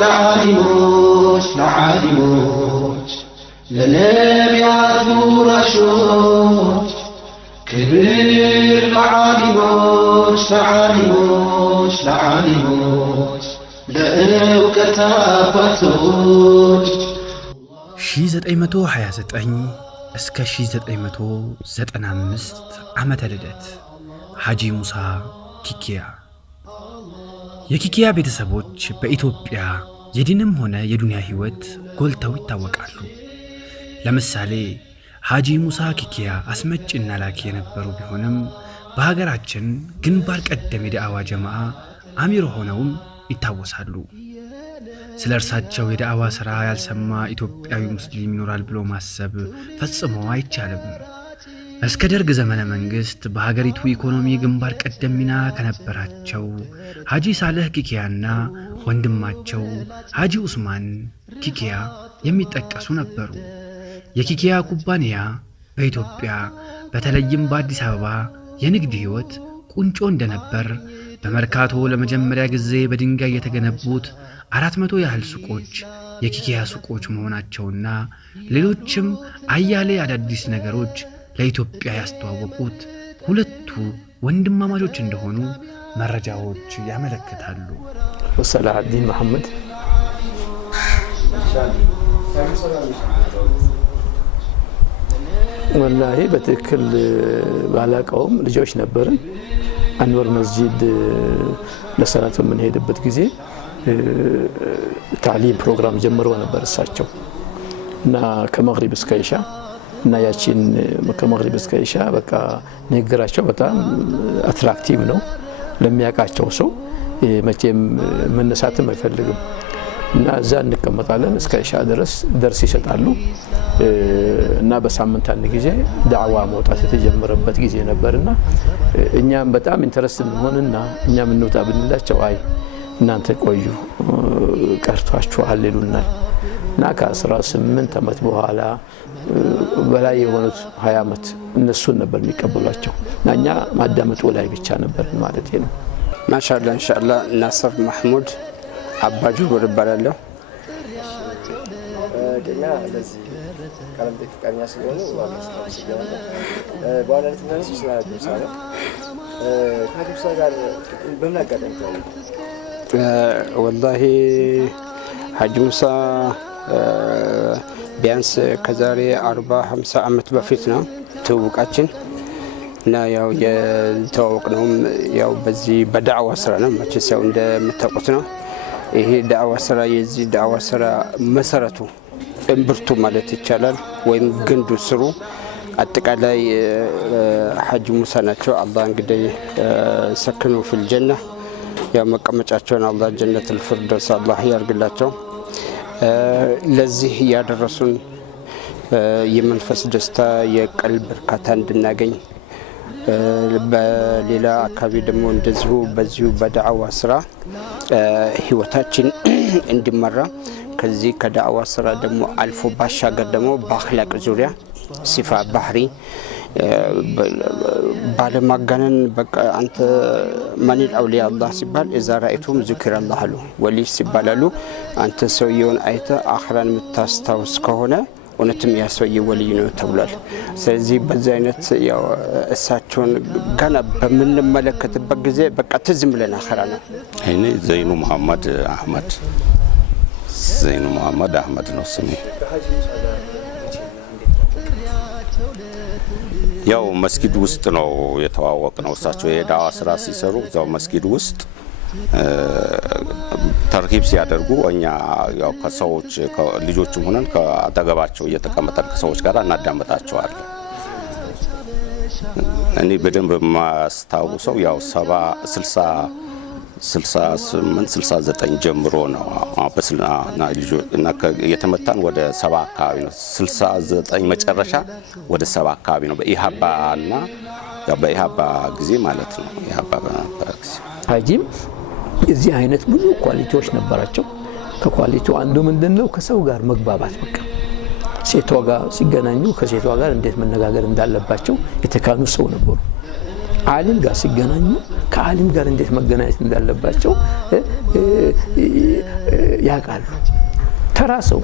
لعالموش لنبيات ورشوش كبير لعالموش لأوكتافتوش 1929 እስከ 1995 ዓመተ ልደት ሐጂ ሙሳ ኪኪያ። የኪኪያ ቤተሰቦች በኢትዮጵያ የዲንም ሆነ የዱንያ ህይወት ጎልተው ይታወቃሉ። ለምሳሌ ሐጂ ሙሳ ኪኪያ አስመጭና ላኪ የነበሩ ቢሆንም በሀገራችን ግንባር ቀደም የዳዕዋ ጀማዓ አሚር ሆነውም ይታወሳሉ። ስለ እርሳቸው የዳዕዋ ሥራ ያልሰማ ኢትዮጵያዊ ሙስሊም ይኖራል ብሎ ማሰብ ፈጽሞ አይቻልም። እስከ ደርግ ዘመነ መንግስት በሀገሪቱ ኢኮኖሚ ግንባር ቀደም ሚና ከነበራቸው ሐጂ ሳልህ ኪኪያና ወንድማቸው ሐጂ ኡስማን ኪኪያ የሚጠቀሱ ነበሩ። የኪኪያ ኩባንያ በኢትዮጵያ በተለይም በአዲስ አበባ የንግድ ህይወት ቁንጮ እንደነበር በመርካቶ ለመጀመሪያ ጊዜ በድንጋይ የተገነቡት 400 ያህል ሱቆች የኪኪያ ሱቆች መሆናቸውና ሌሎችም አያሌ አዳዲስ ነገሮች ለኢትዮጵያ ያስተዋወቁት ሁለቱ ወንድማማቾች እንደሆኑ መረጃዎች ያመለክታሉ። ሰላሐዲን መሐመድ ወላሂ በትክክል ባላቀውም ልጆች ነበርን። አንወር መስጂድ ለሰላት በምንሄድበት ጊዜ ታሊም ፕሮግራም ጀምሮ ነበር እሳቸው እና ከመግሪብ እስከ ኢሻ እና ያቺን ከመግሪብ እስከ ኢሻ በቃ ንግግራቸው በጣም አትራክቲቭ ነው ለሚያውቃቸው ሰው መቼም መነሳትም አይፈልግም እና እዛ እንቀመጣለን እስከ ኢሻ ድረስ ደርስ ይሰጣሉ እና በሳምንት አንድ ጊዜ ዳዕዋ መውጣት የተጀመረበት ጊዜ ነበርና እኛም በጣም ኢንተረስትድ ሆነና እኛም እንውጣ ብንላቸው አይ እናንተ ቆዩ ቀርቷችኋል ይሉናል እና ከ18 ዓመት በኋላ በላይ የሆኑት 20 ዓመት እነሱን ነበር የሚቀበሏቸው እና እኛ ማዳመጡ ላይ ብቻ ነበር ማለት ነው። ማሻአላህ ኢንሻአላህ ናስር ማህሙድ አባጁ ወርባላለሁ ደና ለዚህ ቀለም ተፈቃሪኛ ስለሆነ ዋጋስ ስለሆነ በኋላለት ምንስ ይችላል ይሳለ ከዱሳ ጋር በምን አጋጣሚ ታውቁ? ወላሂ ሐጂ ሙሳ ቢያንስ ከዛሬ 40-50 ዓመት በፊት ነው ተውቃችን እና ያው የተዋወቅነው ያው በዚህ በዳዕዋ ስራ ነው። መቼስ ያው እንደምታውቁት ነው ይሄ ዳዕዋ ስራ የዚህ ዳዕዋ ስራ መሰረቱ እምብርቱ ማለት ይቻላል ወይም ግንዱ ስሩ አጠቃላይ ሐጂ ሙሳ ናቸው። አላህ እንግዲህ ሰከኑ ፊል ጀና ያው መቀመጫቸውን አላህ ጀነቱል ፊርደውስ አላህ ያርግላቸው። ለዚህ ያደረሱን የመንፈስ ደስታ የቀልብ እርካታ እንድናገኝ በሌላ አካባቢ ደግሞ እንደዚሁ በዚሁ በዳዕዋ ስራ ህይወታችን እንዲመራ ከዚህ ከዳዕዋ ስራ ደግሞ አልፎ ባሻገር ደግሞ በአኽላቅ ዙሪያ ሲፋ ባህሪ ባለማጋነን በቃ አንተ ማንል አውሊያ አላህ ሲባል እዛ ራእይቱም ذكر الله አሉ ወሊ ሲባላሉ አንተ ሰውየውን አይተ አኽራን የምታስታውስ ከሆነ እውነትም ያ ሰውየ ወልይ ነው ተብሏል። ስለዚህ በዛ አይነት ያው እሳቸውን ገና በምንመለከትበት ጊዜ በቃ ትዝ ብለን አኽራ ነው። እኔ ዘይኑ መሐመድ አህመድ ነው ስሜ። ያው መስጊድ ውስጥ ነው የተዋወቅነው። እሳቸው የዳዕዋ ስራ ሲሰሩ እዛው መስጊድ ውስጥ ተርሂብ ሲያደርጉ እኛ ያው ከሰዎች ልጆችም ሆነን ከአጠገባቸው እየተቀመጠን ከሰዎች ጋር እናዳምጣቸዋለን። እኔ በደንብ ማስታውሰው ያው 68-69 ጀምሮ ነው በስልጣና ልጆችና የተመታን ወደ 70 አካባቢ ነው። 69 መጨረሻ ወደ 70 አካባቢ ነው በኢሃባና ያው በኢሃባ ጊዜ ማለት ነው። ኢሃባ ጊዜ ሐጂም እዚህ አይነት ብዙ ኳሊቲዎች ነበራቸው። ከኳሊቲው አንዱ ምንድነው? ከሰው ጋር መግባባት በቃ ሴቷ ጋር ሲገናኙ ከሴቷ ጋር እንዴት መነጋገር እንዳለባቸው የተካኑ ሰው ነበሩ ዓሊም ጋር ሲገናኙ ከዓሊም ጋር እንዴት መገናኘት እንዳለባቸው ያውቃሉ። ተራ ሰው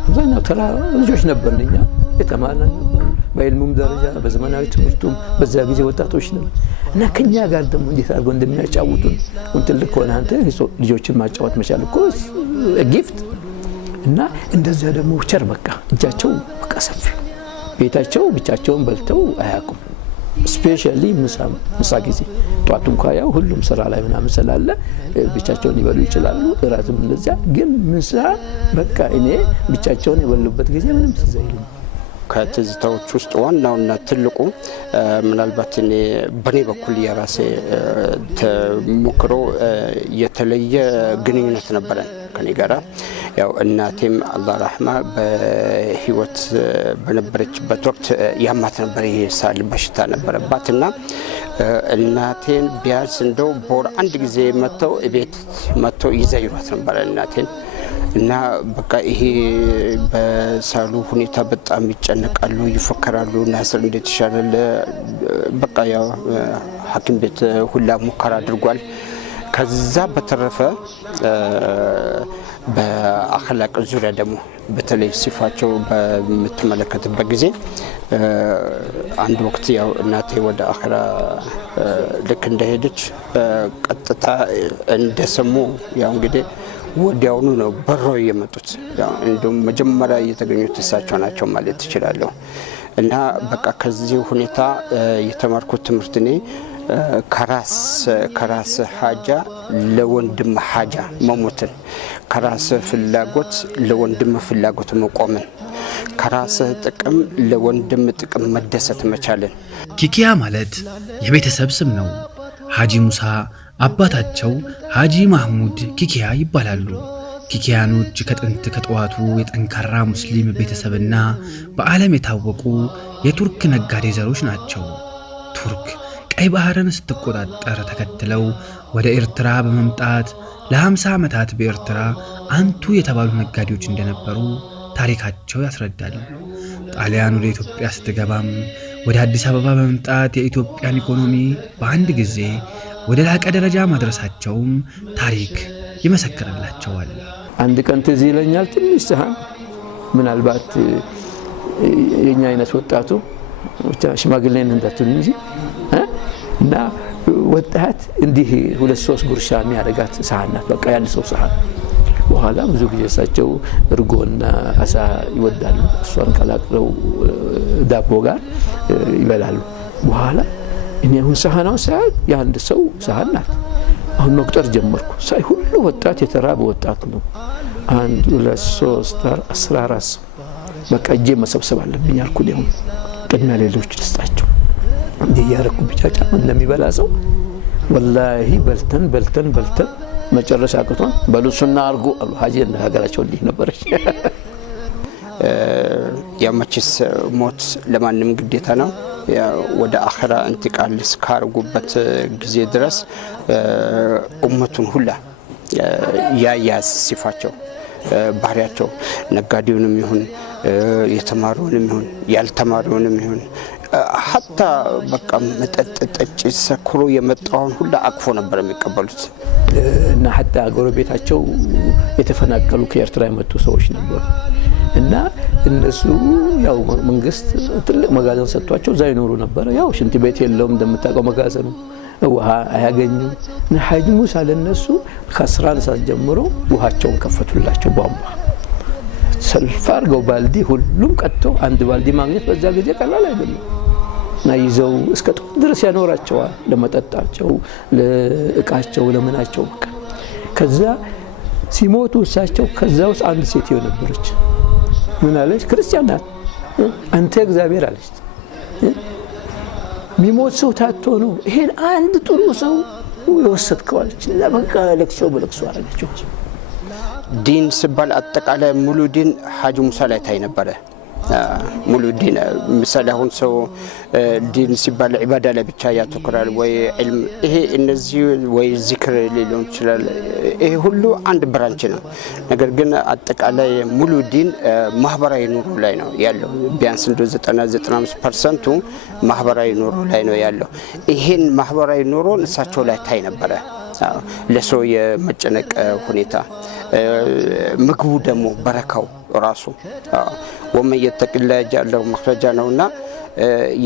አብዛኛው ተራ ልጆች ነበርን እኛ የተማረን ነበር በዕልሙም ደረጃ በዘመናዊ ትምህርቱም በዛ ጊዜ ወጣቶች ነን እና ከኛ ጋር ደግሞ እንዴት አድርገው እንደሚያጫውቱን ትልቅ ሆነ አንተ ልጆችን ማጫወት መቻል እኮ ጊፍት እና እንደዛ ደግሞ ቸር በቃ እጃቸው በቃ ሰፊ ቤታቸው ብቻቸውን በልተው አያውቁም። ስፔሻሊ ምሳ ጊዜ ጧት እንኳን ያው ሁሉም ስራ ላይ ምናምን ስላለ ብቻቸውን ይበሉ ይችላሉ። እራትም እንደዚያ ግን ምሳ በቃ እኔ ብቻቸውን የበሉበት ጊዜ ምንም ትዝ አይልም። ከትዝታዎች ውስጥ ዋናውና ትልቁ ምናልባት እኔ በኔ በኩል የራሴ ተሞክሮ የተለየ ግንኙነት ነበረን ከኔ ጋራ። ያው እናቴም አላህ ረህማ በህይወት በነበረችበት ወቅት ያማት ነበር፣ ይሄ ሳል በሽታ ነበረባትና እናቴን ቢያንስ እንደው በወር አንድ ጊዜ መጥተው ይዘይሯት ነበር እናቴን እና በቃ ይሄ በሳሉ ሁኔታ በጣም ይጨነቃሉ፣ ይፈከራሉ። ናስር እንዴት ይሻላል በቃ ያው ሐኪም ቤት ሁላ ሙከራ አድርጓል። ከዛ በተረፈ በአኽላቅ ዙሪያ ደግሞ በተለይ ሲፋቸው በምትመለከትበት ጊዜ አንድ ወቅት ያው እናቴ ወደ አኽራ ልክ እንደሄደች ቀጥታ እንደሰሙ ያው እንግዲህ ወዲያውኑ ነው በሮ የመጡት። ያው እንደውም መጀመሪያ የተገኙት እሳቸው ናቸው ማለት ትችላለሁ። እና በቃ ከዚህ ሁኔታ የተማርኩት ትምህርት እኔ ከራስ ሀጃ ለወንድም ሀጃ መሞትን፣ ከራስ ፍላጎት ለወንድም ፍላጎት መቆምን፣ ከራስ ጥቅም ለወንድም ጥቅም መደሰት መቻልን። ኪኪያ ማለት የቤተሰብ ስም ነው። ሐጂ ሙሳ አባታቸው ሐጂ ማህሙድ ኪኪያ ይባላሉ። ኪኪያኖች ከጥንት ከጠዋቱ የጠንካራ ሙስሊም ቤተሰብና በዓለም የታወቁ የቱርክ ነጋዴ ዘሮች ናቸው። ቱርክ ቀይ ባህርን ስትቆጣጠር ተከትለው ወደ ኤርትራ በመምጣት ለ50 ዓመታት በኤርትራ አንቱ የተባሉ ነጋዴዎች እንደነበሩ ታሪካቸው ያስረዳል። ጣሊያን ወደ ኢትዮጵያ ስትገባም ወደ አዲስ አበባ በመምጣት የኢትዮጵያን ኢኮኖሚ በአንድ ጊዜ ወደ ላቀ ደረጃ ማድረሳቸውም ታሪክ ይመሰክርላቸዋል። አንድ ቀን ትዝ ይለኛል ትንሽ ሰሃን ምናልባት የኛ አይነት ወጣቱ ሽማግሌን እንዳትሉ እንጂ እና ወጣት እንዲህ 2-3 ጉርሻ የሚያደርጋት ሰሃን ናት። በቃ ያን ሰው ሰሃን በኋላ ብዙ ጊዜ እሳቸው እርጎና አሳ ይወዳሉ። እሷን ቀላቅለው ዳቦ ጋር ይበላሉ። በኋላ እኔ አሁን ሰሃናው ሳይ የአንድ ሰው ሰሃን ናት። አሁን መቁጠር ጀመርኩ። ሳይ ሁሉ ወጣት የተራበ ወጣት ነው። 1 2 3 14 በቃ እጄ መሰብሰብ አለብኝ አልኩ። ነው ቅድሚያ ሌሎች ልስጣቸው እንዲያረኩ ብቻጫ እንደሚበላ ሰው ወላሂ በልተን መጨረሻ አቅቶን በሉሱና አርጉ አሉ። ሐጂ እንደ ሀገራቸው እንዲህ ነበረች። ያመችስ ሞት ለማንም ግዴታ ነው። ወደ አኺራ እንቲቃል እስካርጉበት ጊዜ ድረስ ኡመቱን ሁላ ያያዝ ሲፋቸው ባህሪያቸው ነጋዴውንም ይሁን የተማረውንም ይሁን ያልተማረውንም ይሁን ሐታ በቃ መጠጥ ጠጪ ሰክሮ የመጣውን ሁላ አቅፎ ነበር የሚቀበሉት። እና ሐታ ጎረቤታቸው የተፈናቀሉ ከኤርትራ የመጡ ሰዎች ነበሩ እና እነሱ ያው መንግስት ትልቅ መጋዘን ሰጥቷቸው እዛ ይኖሩ ነበር። ያው ሽንት ቤት የለውም እንደምታውቀው መጋዘኑ፣ ውሃ አያገኙም። እና ሐጂ ሙሳ ለነሱ ከ11 ሰዓት ጀምሮ ውሃቸውን ከፈቱላቸው። ቧንቧ ሰልፍ አድርገው ባልዲ ሁሉም ቀጥቶ አንድ ባልዲ ማግኘት በዛ ጊዜ ቀላል አይደለም። እና ይዘው እስከ ጧት ድረስ ያኖራቸዋል ለመጠጣቸው፣ ለእቃቸው፣ ለምናቸው በቃ። ከዛ ሲሞቱ እሳቸው ከዛ ውስጥ አንድ ሴትዮ ነበረች። ምን አለች? ክርስቲያን ናት። አንተ እግዚአብሔር አለች ሚሞት ሰው ታቶ ነው ይሄን አንድ ጥሩ ሰው የወሰድከው አለች። እና በቃ ለቅሶ በለቅሶ አረጋቸው። ዲን ሲባል አጠቃላይ ሙሉ ዲን ሐጂ ሙሳ ላይ ታይ ነበረ። ሙሉ ዲን ምሳሌ አሁን ሰው ዲን ሲባል ዒባዳ ላይ ብቻ ያተኩራል ወይ ዒልም ይሄ እነዚህ ወይ ዚክር ሊሆን ይችላል። ይሄ ሁሉ አንድ ብራንች ነው። ነገር ግን አጠቃላይ ሙሉ ዲን ማህበራዊ ኑሮ ላይ ነው ያለው። ቢያንስ እንደ 90-95% ማህበራዊ ኑሮ ላይ ነው ያለው። ይሄን ማህበራዊ ኑሮን እሳቸው ላይ ታይ ነበረ። ለሰው የመጨነቅ ሁኔታ ምግቡ ደግሞ በረካው ራሱ ወመን የተቂላህ የጅዐል መኽረጃ ነውና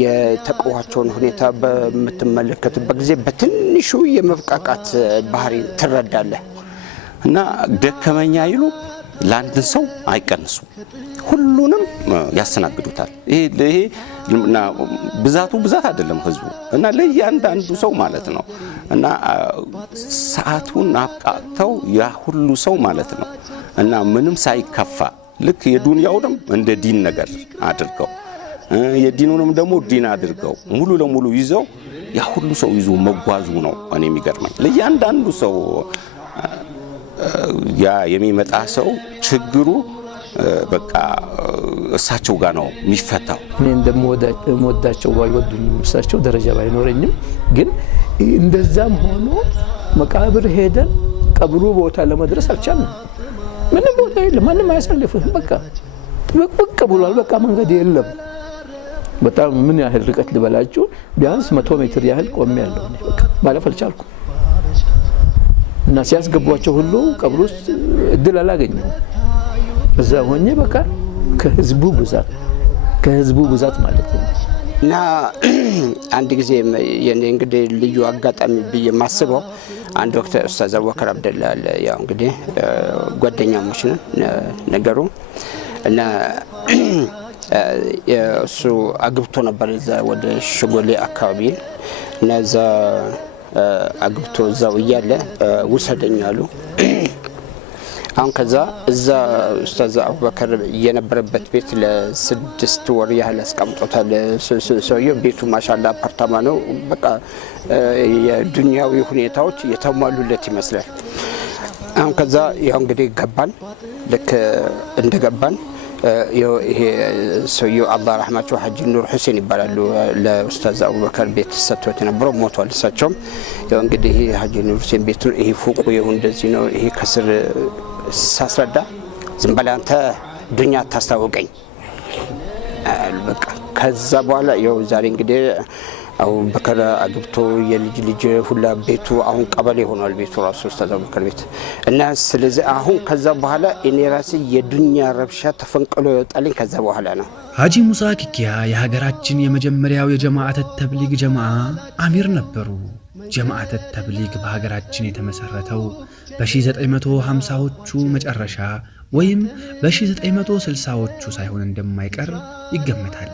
የተቀዋቸውን ሁኔታ በምትመለከትበት ጊዜ በትንሹ የመብቃቃት ባህሪ ትረዳለህ። እና ደከመኛ ይሉ ለአንድ ሰው አይቀንሱ፣ ሁሉንም ያስተናግዱታል። ይሄ ብዛቱ ብዛት አይደለም ህዝቡ እና ለእያንዳንዱ ሰው ማለት ነው። እና ሰዓቱን አብቃቅተው ያ ሁሉ ሰው ማለት ነው እና ምንም ሳይከፋ ልክ የዱንያውንም እንደ ዲን ነገር አድርገው የዲኑንም ደግሞ ዲን አድርገው ሙሉ ለሙሉ ይዘው ያ ሁሉ ሰው ይዞ መጓዙ ነው እኔ የሚገርመኝ። ለእያንዳንዱ ሰው ያ የሚመጣ ሰው ችግሩ በቃ እሳቸው ጋር ነው የሚፈታው። እኔ እንደምወዳቸው ባይወዱኝም እሳቸው ደረጃ ባይኖረኝም ግን እንደዛም ሆኖ መቃብር ሄደን ቀብሩ ቦታ ለመድረስ አልቻልንም። ምንም ቦታ የለም፣ ማንም አያሳልፍህም። በቃ ጥብቅ ብሏል። በቃ መንገድ የለም። በጣም ምን ያህል ርቀት ልበላችሁ፣ ቢያንስ 100 ሜትር ያህል ቆሜያለሁ። በቃ ማለፍ አልቻልኩም እና ሲያስገቧቸው ሁሉ ቀብሩ ውስጥ እድል አላገኘሁም። እዛ ሆኜ በቃ ከህዝቡ ብዛት ማለት ነው። እና አንድ ጊዜ የኔ እንግዲህ ልዩ አጋጣሚ ብዬ ማስበው አንድ ወቅት ኡስታዝ አቡበከር አብደላ አለ። ያው እንግዲህ ጓደኛሞች ነን ነገሩ እና እሱ አግብቶ ነበር እዛ ወደ ሸጎሌ አካባቢ እና እዛ አግብቶ እዛው እያለ ውሰደኝ አሉ። አሁን ከዛ እዛ ኡስታዝ አቡበከር የነበረበት ቤት ለ6 ወር ያህል አስቀምጦታል። ሰውየው ቤቱ ማሻአላ አፓርታማ ነው። በቃ የዱንያዊ ሁኔታዎች የተሟሉለት ይመስላል። አሁን ከዛ ያው እንግዲህ ገባን። ልክ እንደገባን ይሄ ሰውየው አላህ ረህማቸው ሐጂ ኑር ሁሴን ይባላሉ። ለኡስታዝ አቡበከር ቤት ሰጥቶት የነበረው ሞቷል። እሳቸውም ያው እንግዲህ ይሄ ሐጂ ኑር ሁሴን ቤት ነው፣ ይሄ ፎቁ ይሁን እንደዚህ ነው፣ ይሄ ከስር ሳስረዳ ዝም በል አንተ ዱንያ ታስታውቀኝ። በቃ ከዛ በኋላ ያው ዛሬ እንግዲህ አቡበከር አግብቶ የልጅ ሁላ ቤቱ አሁን ቀበሌ ሆኗል። ቤቱ ራሱ ኡስታዝ አቡበከር ቤት እና ስለዚህ አሁን ከዛ በኋላ እኔ ራሴ የዱንያ ረብሻ ተፈንቅሎ ይወጣልኝ ከዛ በኋላ ነው። ሐጂ ሙሳ ኪኪያ የሀገራችን የመጀመሪያው የጀማዓተ ተብሊግ ጀማዓ አሚር ነበሩ። ጀማዓተ ተብሊግ በሀገራችን የተመሰረተው በ1950ዎቹ መጨረሻ ወይም በ1960ዎቹ ሳይሆን እንደማይቀር ይገመታል።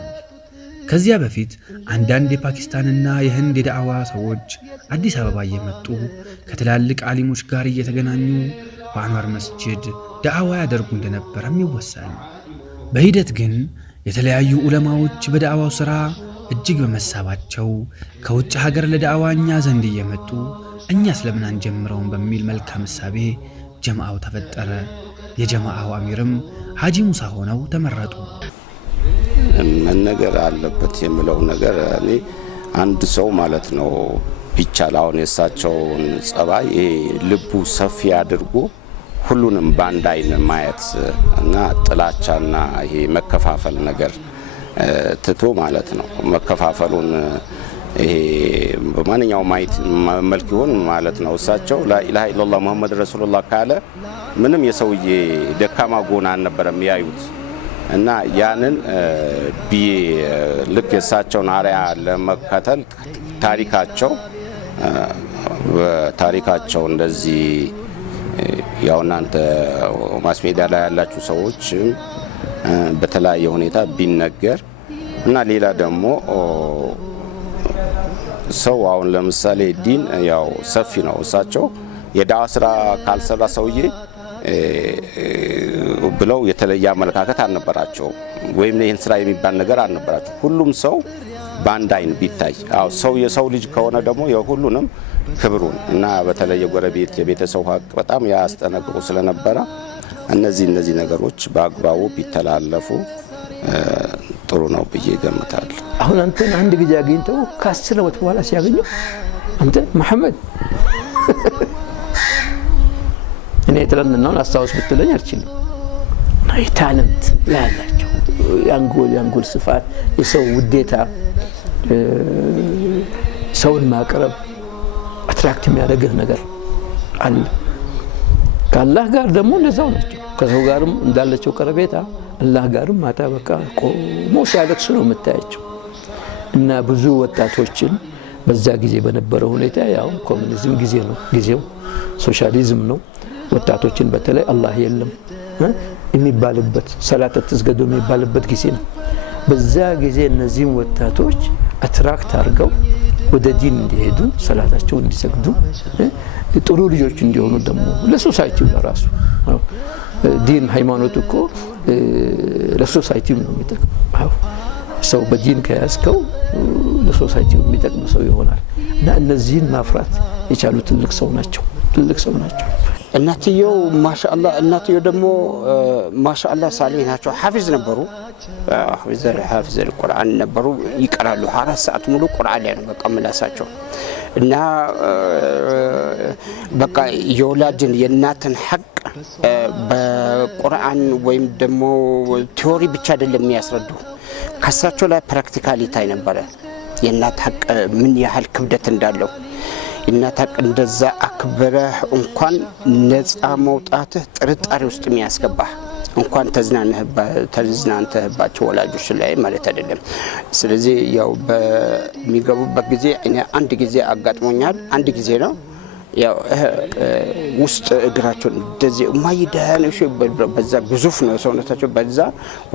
ከዚያ በፊት አንዳንድ የፓኪስታንና የህንድ የዳዕዋ ሰዎች አዲስ አበባ እየመጡ ከትላልቅ ዓሊሞች ጋር እየተገናኙ በአንዋር መስጂድ ዳዕዋ ያደርጉ እንደነበረም ይወሳል። በሂደት ግን የተለያዩ ዑለማዎች በዳዕዋው ሥራ እጅግ በመሳባቸው ከውጭ ሀገር ለዳዕዋ እኛ ዘንድ እየመጡ እኛ ስለምን አንጀምረውም በሚል መልካም እሳቤ ጀማዓው ተፈጠረ። የጀማዓው አሚርም ሐጂ ሙሳ ሆነው ተመረጡ። መነገር አለበት የምለው ነገር እኔ አንድ ሰው ማለት ነው ቢቻል አሁን የእሳቸውን ጸባይ ይሄ ልቡ ሰፊ አድርጎ ሁሉንም በአንድ አይን ማየት እና ጥላቻና ይሄ መከፋፈል ነገር ትቶ ማለት ነው መከፋፈሉን ይሄ በማንኛውም መልክ ይሁን ማለት ነው። እሳቸው ላኢላሃ ኢላላህ ሙሐመድ ረሱሉላህ ካለ ምንም የሰውዬ ደካማ ጎን አልነበረም ያዩት እና ያንን ልክ የእሳቸውን አርያ ለመከተል ታሪካቸው እንደዚህ ያው እናንተ ማስ ሚዲያ ላይ ያላችሁ ሰዎች በተለያየ ሁኔታ ቢነገር እና ሌላ ደግሞ ሰው አሁን ለምሳሌ ዲን ያው ሰፊ ነው። እሳቸው የዳዋ ስራ ካልሰራ ሰውዬ ብለው የተለየ አመለካከት አልነበራቸው፣ ወይም ይህን ስራ የሚባል ነገር አልነበራቸው። ሁሉም ሰው በአንድ አይን ቢታይ ሰው የሰው ልጅ ከሆነ ደግሞ የሁሉንም ክብሩን እና በተለየ ጎረቤት የቤተሰብ ሀቅ በጣም ያስጠነቅቁ ስለነበረ እነዚህ ነገሮች በአግባቡ ቢተላለፉ ጥሩ ነው ብዬ ገምታለሁ። አሁን አንተን አንድ ጊዜ አግኝተው ከ10 ዓመት በኋላ ሲያገኙ አንተ መሐመድ እኔ ትላንትናውን አስታውስ ብትለኝ አልችልም። ታለንት ያላቸው የአንጎል ስፋት፣ የሰው ውዴታ፣ ሰውን ማቅረብ አትራክት የሚያደርግህ ነገር አለ። ከአላህ ጋር ደግሞ እንደዛው ናቸው። ከሰው ጋርም እንዳለቸው ቀረቤታ አላህ ጋርም ማታ በቃ ቆሞ ሲያለቅሱ ነው የምታያቸው። እና ብዙ ወጣቶችን በዛ ጊዜ በነበረው ሁኔታ ያው ኮሙኒዝም ጊዜ ነው፣ ጊዜው ሶሻሊዝም ነው። ወጣቶችን በተለይ አላህ የለም የሚባልበት ሰላት አትስገዱ የሚባልበት ጊዜ ነው። በዛ ጊዜ እነዚህም ወጣቶች አትራክት አድርገው ወደ ዲን እንዲሄዱ ሰላታቸው እንዲሰግዱ ጥሩ ልጆች እንዲሆኑ ደግሞ ለሶሳይቲው ለራሱ ዲን ሃይማኖት እኮ ለሶሳይቲው ነው የሚጠቅመው። ሰው በዲን ከያዝከው ለሶሳይቲው የሚጠቅም ሰው ይሆናል። እና እነዚህን ማፍራት የቻሉ ትልቅ ሰው ናቸው። እናትየው ማሻአላህ፣ እናትየው ደግሞ ማሻአላህ ሳሊህ ናቸው። ሐፊዝ ነበሩ። ሐፊዝ ቁርአን ነበሩ። ይቀራሉ 4 ሰዓት ሙሉ ቁርአን ላይ ነው በቃ ምላሳቸው። እና በቃ የወላጅን የእናትን ሐቅ በቁርአን ወይም ደግሞ ቲዮሪ ብቻ አይደለም የሚያስረዱ፣ ከሳቸው ላይ ፕራክቲካሊ ታይ ነበረ። የእናት ሐቅ ምን ያህል ክብደት እንዳለው እናት ሐቅ እንደዛ አክብረህ እንኳን ነፃ መውጣትህ ጥርጣሬ ውስጥ የሚያስገባህ እንኳን ተዝናንተህባቸው ወላጆች ላይ ማለት አይደለም። ስለዚህ ያው በሚገቡበት ጊዜ እኔ አንድ ጊዜ አጋጥሞኛል። አንድ ጊዜ ነው ያው ውስጥ እግራቸውን እንደዚህ ማይዳነሽ በዛ ግዙፍ ነው ሰውነታቸው፣ በዛ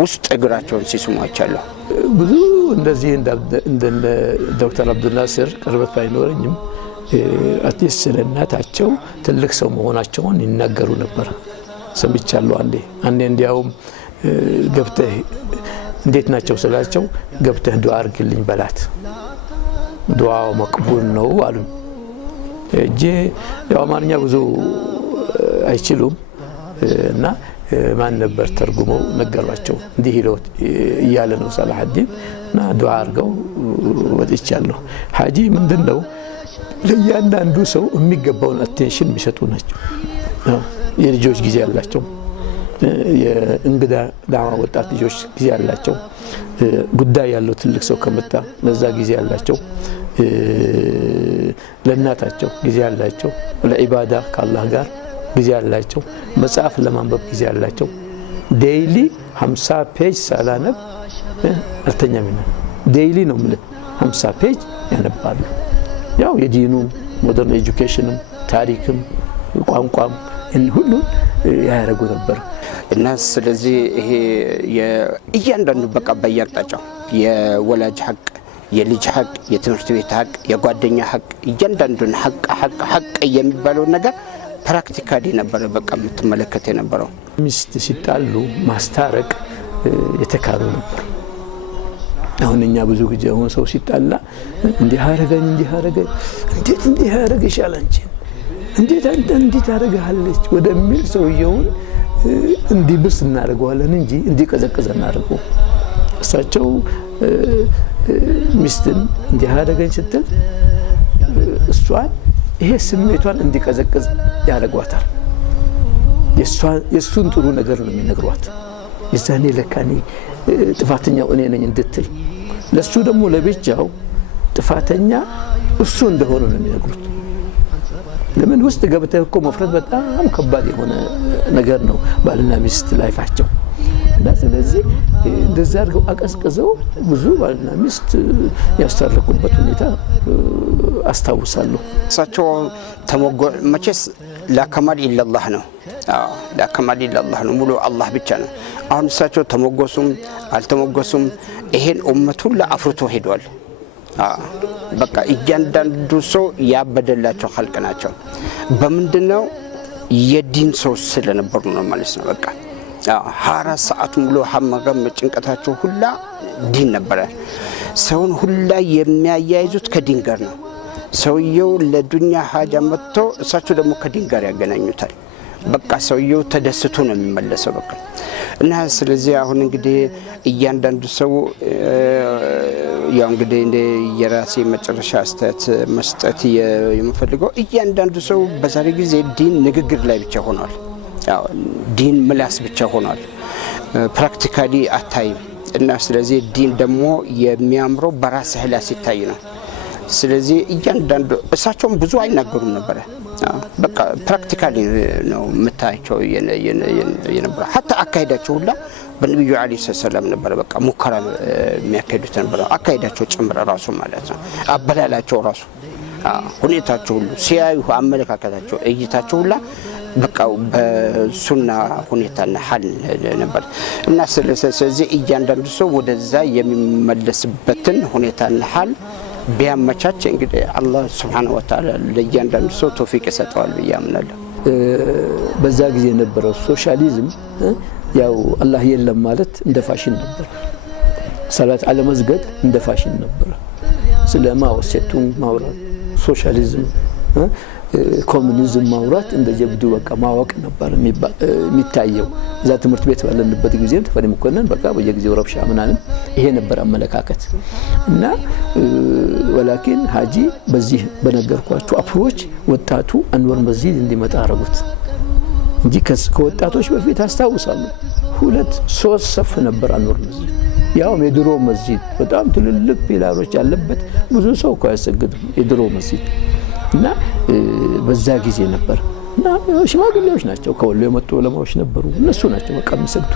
ውስጥ እግራቸውን ሲስሟቻለሁ። ብዙ እንደዚህ እንደ ዶክተር አብዱልናስር ቅርበት ባይኖረኝም አትሊስት ስለ እናታቸው ትልቅ ሰው መሆናቸውን ይናገሩ ነበር። ሰምቻለሁ። አንዴ እንዲያውም ገብተህ እንዴት ናቸው ስላቸው ገብተህ ዱዓ አድርግልኝ በላት፣ ዱዓው መቅቡል ነው አሉ። እጄ ያው አማርኛ ብዙ አይችሉም እና ማን ነበር ተርጉመው ነገሯቸው። እንዲህ ይሎት እያለ ነው ሰላሐዲን እና ዱዓ አድርገው ወጥቻለሁ። ሐጂ ምንድነው ለእያንዳንዱ ሰው የሚገባውን አቴንሽን የሚሰጡ ናቸው። የልጆች ጊዜ ያላቸው፣ የእንግዳ ዳዋ ወጣት ልጆች ጊዜ ያላቸው፣ ጉዳይ ያለው ትልቅ ሰው ከመጣ ለዛ ጊዜ ያላቸው፣ ለእናታቸው ጊዜ ያላቸው፣ ለዒባዳ ከአላህ ጋር ጊዜ ያላቸው፣ መጽሐፍ ለማንበብ ጊዜ ያላቸው። ዴይሊ 50 ፔጅ ሳላነብ አልተኛም ይላል። ዴይሊ ነው ማለት 50 ፔጅ ያነባሉ። ያው የዲኑ ሞደርን ኤጁኬሽንም ታሪክም ቋንቋም ሁሉ ያደርጉ ነበር። እና ስለዚህ ይሄ እያንዳንዱ በቃ በየአቅጣጫው የወላጅ ሐቅ፣ የልጅ ሐቅ፣ የትምህርት ቤት ሐቅ፣ የጓደኛ ሐቅ፣ እያንዳንዱን ሐቅ የሚባለው ነገር ፕራክቲካሊ ነበረ በቃ የምትመለከት የነበረው። ሚስት ሲጣሉ ማስታረቅ የተካሉ ነበር። አሁን እኛ ብዙ ጊዜ አሁን ሰው ሲጣላ እንዲህ አረገኝ እንዴት እንዲህ ያረገሻል አንቺ እንዴት አረጋለች ወደሚል ሰውየውን እንዲብስ እናደርገዋለን እንጂ እንዲቀዘቅዘ እናደርገው። እሳቸው ሚስትን እንዲህ አረገኝ ስትል እሷን ይሄ ስሜቷን እንዲቀዘቅዝ ያደርጓታል። የእሱን ጥሩ ነገር ነው የሚነግሯት። የዛኔ ለካኔ ጥፋተኛው እኔ ነኝ እንድትል፣ ለሱ ደግሞ ለብቻው ጥፋተኛ እሱ እንደሆነ ነው የሚነግሩት። ለምን ውስጥ ገብተህ እኮ መፍረድ በጣም ከባድ የሆነ ነገር ነው ባልና ሚስት ላይፋቸው። እና ስለዚህ እንደዛ አድርገው አቀዝቅዘው ብዙ ባልና ሚስት ያስታረቁበት ሁኔታ አስታውሳለሁ። እሳቸው መቼስ ላከማል ኢላላህ ነው። ላከማል ኢላላህ ነው፣ ሙሉ አላህ ብቻ ነው። አሁን እሳቸው ተሞገሱም አልተሞገሱም ይሄን ኡመት ሁሉ አፍርቶ ሄዷል። በቃ እያንዳንዱ ሰው ያበደላቸው ኸልቅ ናቸው። በምንድነው የዲን ሰው ስለነበሩ ነው ማለት ነው። በቃ 24 ሰዓት ሙሉ ሐመገም ጭንቀታቸው ሁላ ዲን ነበረ። ሰውን ሁላ የሚያያይዙት ከዲን ጋር ነው። ሰውየው ለዱንያ ሀጃ መጥቶ እሳቸው ደግሞ ከዲን ጋር ያገናኙታል። በቃ ሰውየው ተደስቶ ነው የሚመለሰው በቃ እና ስለዚህ አሁን እንግዲህ እያንዳንዱ ሰው ያው እንግዲህ እንደ የራሴ መጨረሻ አስተያየት መስጠት የምፈልገው እያንዳንዱ ሰው በዛሬ ጊዜ ዲን ንግግር ላይ ብቻ ሆኗል። ያው ዲን ምላስ ብቻ ሆኗል፣ ፕራክቲካሊ አታይም። እና ስለዚህ ዲን ደግሞ የሚያምረው በራስ ህላስ ይታይ ነው። ስለዚህ እያንዳንዱ እሳቸውም ብዙ አይናገሩም ነበር። በቃ ፕራክቲካሊ ነው የምታያቸው የነበረ ሀታ አካሄዳቸው ሁላ በነብዩ አለይሂ ሰላም ነበር በቃ ሙከራ የሚያካሂዱት ነበር። አካሄዳቸው ጭምር ራሱ ማለት ነው አበላላቸው ራሱ ሁኔታቸው ሁሉ ሲያዩ አመለካከታቸው እይታቸው ሁላ በቃ በሱና ሁኔታና ሐል ነበር እና ስለዚህ እያንዳንዱ ሰው ወደዛ የሚመለስበትን ሁኔታና ሐል ቢያመቻች እንግዲህ አላህ Subhanahu Wa Ta'ala ለእያንዳንዱ ሰው ተውፊቅ ይሰጠዋል ብዬ አምናለሁ። በዛ ጊዜ የነበረው ሶሻሊዝም ያው አላህ የለም ማለት እንደ ፋሽን ነበር። ሰላት አለመስገድ እንደ ፋሽን ነበር። ስለማወሰቱ ማውራት ሶሻሊዝም ኮሙኒዝም ማውራት እንደ ጀብዱ በቃ ማወቅ ነበር የሚታየው። እዛ ትምህርት ቤት ባለንበት ጊዜ ተፈሪ መኮንን በቃ በየጊዜው ረብሻ ምናምን ይሄ ነበር አመለካከት እና ወላኪን ሀጂ በዚህ በነገርኳቸው አፕሮች ወጣቱ አንወር መስጂድ እንዲመጣ አረጉት እንጂ ከወጣቶች በፊት አስታውሳለሁ 2-3 ሰፍ ነበር አንወር መስጂድ። ያው የድሮ መስጂድ በጣም ትልልቅ ፒላሮች ያለበት ብዙ ሰው እኮ ያሰግድም የድሮ መስጂድ እና በዛ ጊዜ ነበር እና ሽማግሌዎች ናቸው ከወሎ የመጡ ዑለማዎች ነበሩ። እነሱ ናቸው በቃ የሚሰግዱ።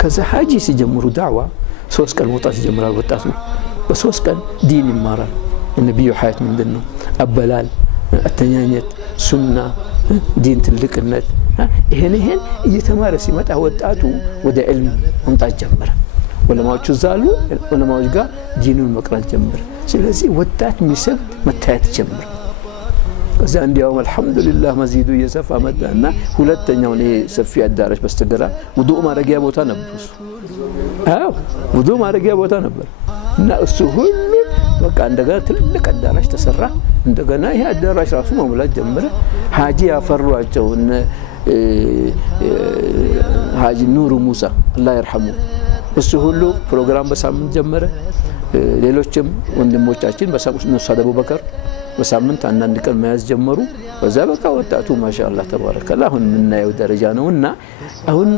ከዛ ሀጂ ሲጀምሩ ዳዕዋ 3 ቀን መውጣት ይጀምራል ወጣቱ። በ3 ቀን ዲን ይማራል። የነብዩ ሐያት ምንድነው አበላል፣ አተኛኘት፣ ሱና፣ ዲን ትልቅነት ይሄን እየተማረ ሲመጣ ወጣቱ ወደ ዕልም መምጣት ጀመረ። ዑለማዎቹ ዛሉ ዑለማዎች ጋር ዲኑን መቅራት ጀመረ። ስለዚህ ወጣት የሚሰግድ መታየት ጀመረ። ከዛ እንዲያው አልহামዱሊላህ መስጂዱ እየሰፋ መጣና ሁለተኛው ነው ሰፊ አዳራሽ በስተግራ ውዱእ ማረጊያ ቦታ ነበር። አዎ ውዱእ ማረጊያ ቦታ ነበር እና እሱ ሁሉ በቃ እንደገና ትልቅ አዳራሽ ተሰራ። እንደገና ይሄ አዳራሽ ራሱ መሙላት ጀመረ። ሀጂ ያፈሯቸው ሀጂ ኑሩ ሙሳ አላህ ይርሐሙ እሱ ሁሉ ፕሮግራም በሳምንት ጀመረ። ሌሎችም ወንድሞቻችን በሳምንት አቡበከር በሳምንት አንዳንድ ቀን መያዝ ጀመሩ። በዛ በቃ ወጣቱ ማሻአላህ ተባረከላ አሁን የምናየው ደረጃ ነውና አሁን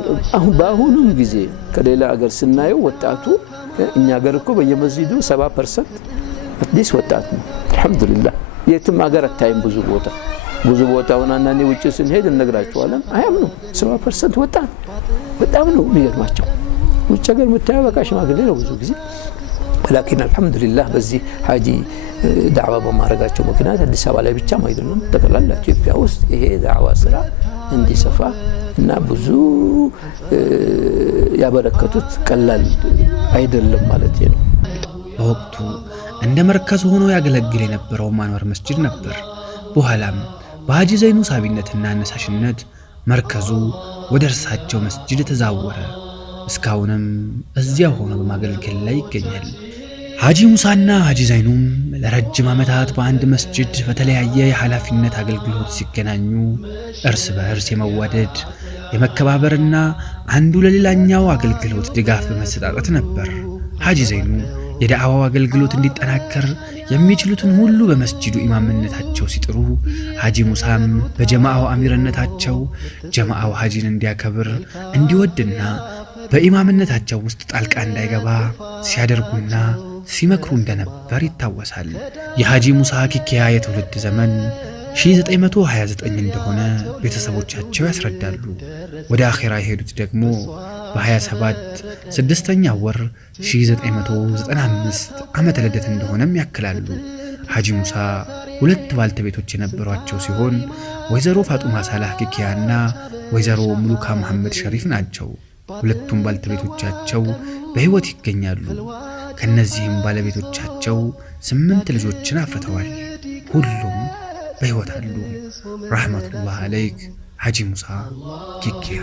በአሁኑም ጊዜ ከሌላ ሀገር ስናየው ወጣቱ እኛ ሀገር እኮ በየመስጂዱ 70% አዲስ ወጣት ነው። አልহামዱሊላህ የትም ሀገር አታይም። ብዙ ቦታውን አንዳንዴ ውጭ ስንሄድ እንነግራቸዋለን አያምኑ 70% ወጣት በጣም ነው የሚገርማቸው። ውጭ ሀገር የምታየው በቃ ሽማግሌ ነው ብዙ ጊዜ። ولكن الحمد لله በዚህ ሀጂ ዳዕዋ በማረጋቸው ምክንያት አዲስ አበባ ላይ ብቻም አይደለም ጠቅላላ ኢትዮጵያ ውስጥ ይሄ ዳዕዋ ስራ እንዲሰፋ እና ብዙ ያበረከቱት ቀላል አይደለም ማለት ነው። በወቅቱ እንደ መርከዝ ሆኖ ያገለግል የነበረው አንዋር መስጂድ ነበር። በኋላም በሀጂ ዘይኑ ሳቢነትና አነሳሽነት መርከዙ ወደ እርሳቸው መስጂድ ተዛወረ። እስካሁንም እዚያው ሆኖ በማገልገል ላይ ይገኛል። ሀጂ ሙሳና ሀጂ ዘይኑም ለረጅም ዓመታት በአንድ መስጂድ በተለያየ የኃላፊነት አገልግሎት ሲገናኙ እርስ በእርስ የመዋደድ የመከባበርና አንዱ ለሌላኛው አገልግሎት ድጋፍ በመሰጣጠት ነበር። ሀጂ ዘይኑ የዳዕዋው አገልግሎት እንዲጠናከር የሚችሉትን ሁሉ በመስጂዱ ኢማምነታቸው ሲጥሩ፣ ሀጂ ሙሳም በጀማዓው አሚርነታቸው ጀማዓው ሀጂን እንዲያከብር እንዲወድና በኢማምነታቸው ውስጥ ጣልቃ እንዳይገባ ሲያደርጉና ሲመክሩ እንደነበር ይታወሳል። የሀጂ ሙሳ ኪኪያ የትውልድ ዘመን 1929 እንደሆነ ቤተሰቦቻቸው ያስረዳሉ። ወደ አኺራ የሄዱት ደግሞ በ27 6ኛ ወር 1995 ዓመተ ልደት እንደሆነም ያክላሉ። ሀጂ ሙሳ 2 ባልተቤቶች የነበሯቸው ሲሆን ወይዘሮ ፋጡማ ሳላህ ኪኪያና ወይዘሮ ሙሉካ መሐመድ ሸሪፍ ናቸው። ሁለቱም ባልተቤቶቻቸው በሕይወት ይገኛሉ። ከነዚህም ባለቤቶቻቸው 8 ልጆችን አፍርተዋል። ሁሉም በሕይወት አሉ። ረሕመቱላህ አለይክ ሀጂ ሙሳ ኪኪያ